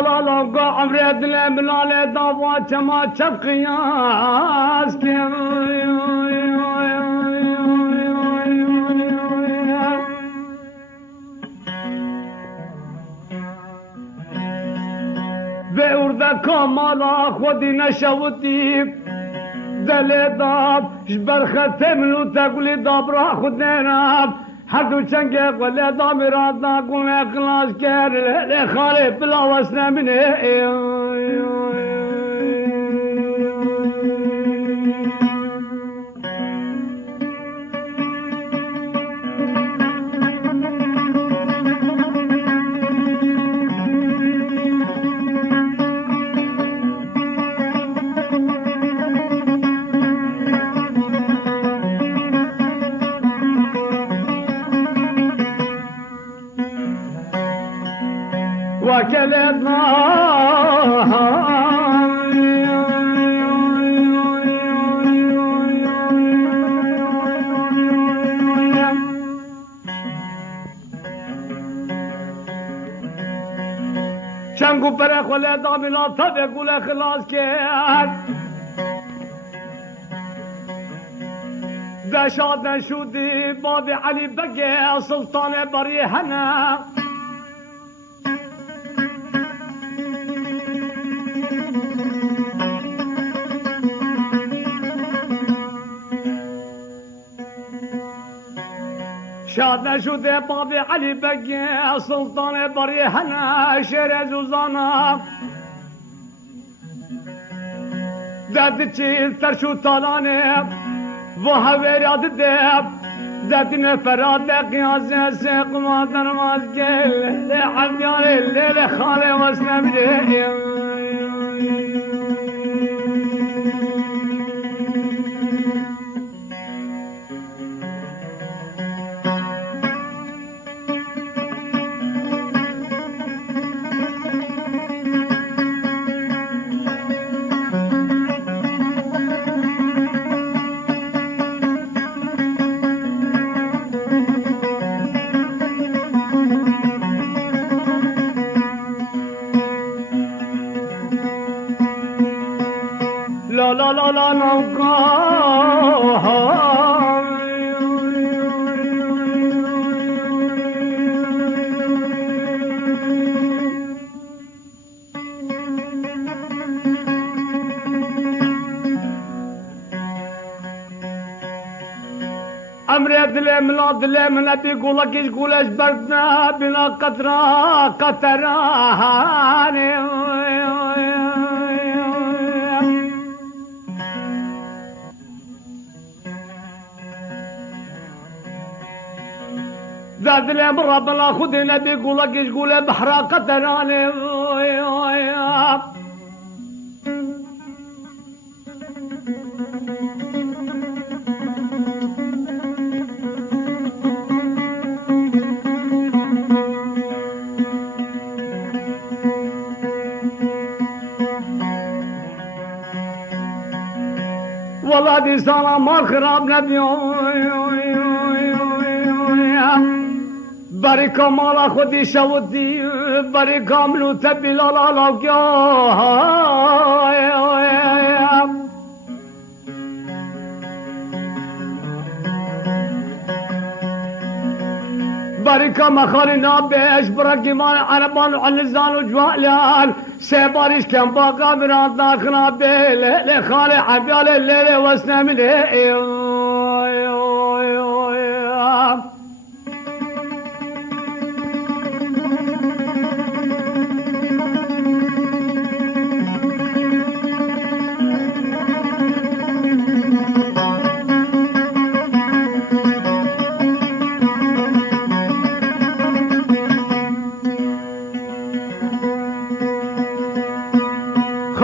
لا لا لا قا عمري دلي بلالي دافات ما تبقياس بورده کامالا خودی نشوتی دل داب جبر ختم لو تقولي داب را خود نراب هر دو چنگه قلی دام راد ناکن اخلاص کر خاله بلا وسنه منه وكلتنا شنگو پر خله دامنا تبه گوله خلاص کرد دشاد شودی باب علی بگه سلطان بری هنه شاد نشده باب علی بگه سلطان بری هنه شیر زوزانا داد چیل ترشو تالانه و هویرات دب داد نفرات قیازه سیق مادر مازگل لحمیان لیل خاله واسنم ده لا لا لا لا نوكا امري دلي ملا دلي من ابي قولك ايش قولش بردنا بلا قطرة قطراني زاد لي مرة بلا خذ نبي قولك ايش قوله بحرا قطراني والله دي صلاة ما خراب نبي بركة مالا خودي شودي بركة ملو تبي لا لا لا بركة مخالنا بيش بركة مال عربان وعنزان وجوالان سيباريش كم باقا براد داخنا بيه لخالي حبيال الليل وسنا من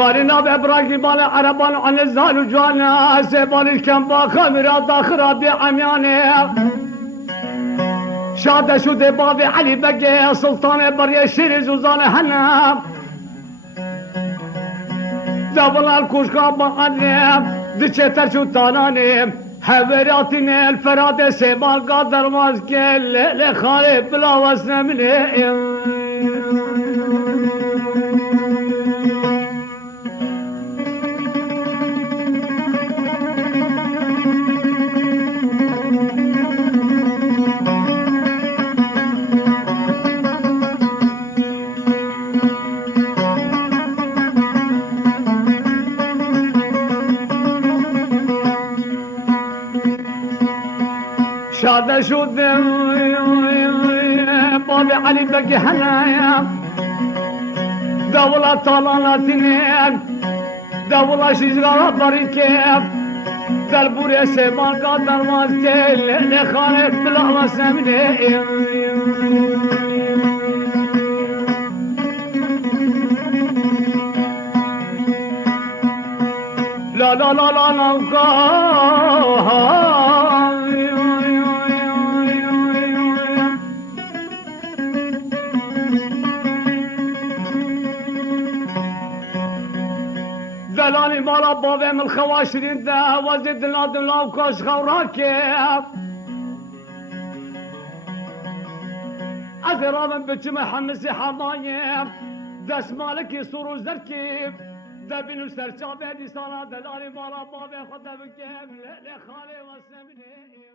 خارنا ببراقي مال عربان عن الزال وجوانا سيبان كم باخا مراد خرابي عمياني شاد شو دي بابي علي بقي سلطان بري شيرز وزان هنا دبل الكوشكا بقني دچتر شو تاناني حوراتنا الفراد سيبان قادر مازكل لخالي بلا وسن مني دار شو بابي علي بكي حنايا دولة طلالتين دولة شجرة بريكيب دربوري سيبان قدر مالتين لخالف بلا مسامني لا لا لا لا لا دلالي مالا بابي من الخواشرين ده وزيد النادم لاوكاش خوراكيف أزرا من بجمع حمسي حمايف دس مالك يصورو زركيف دبنو سرچا بدي سانا دلالي مالا بابي خدا بكيف لخالي وسمني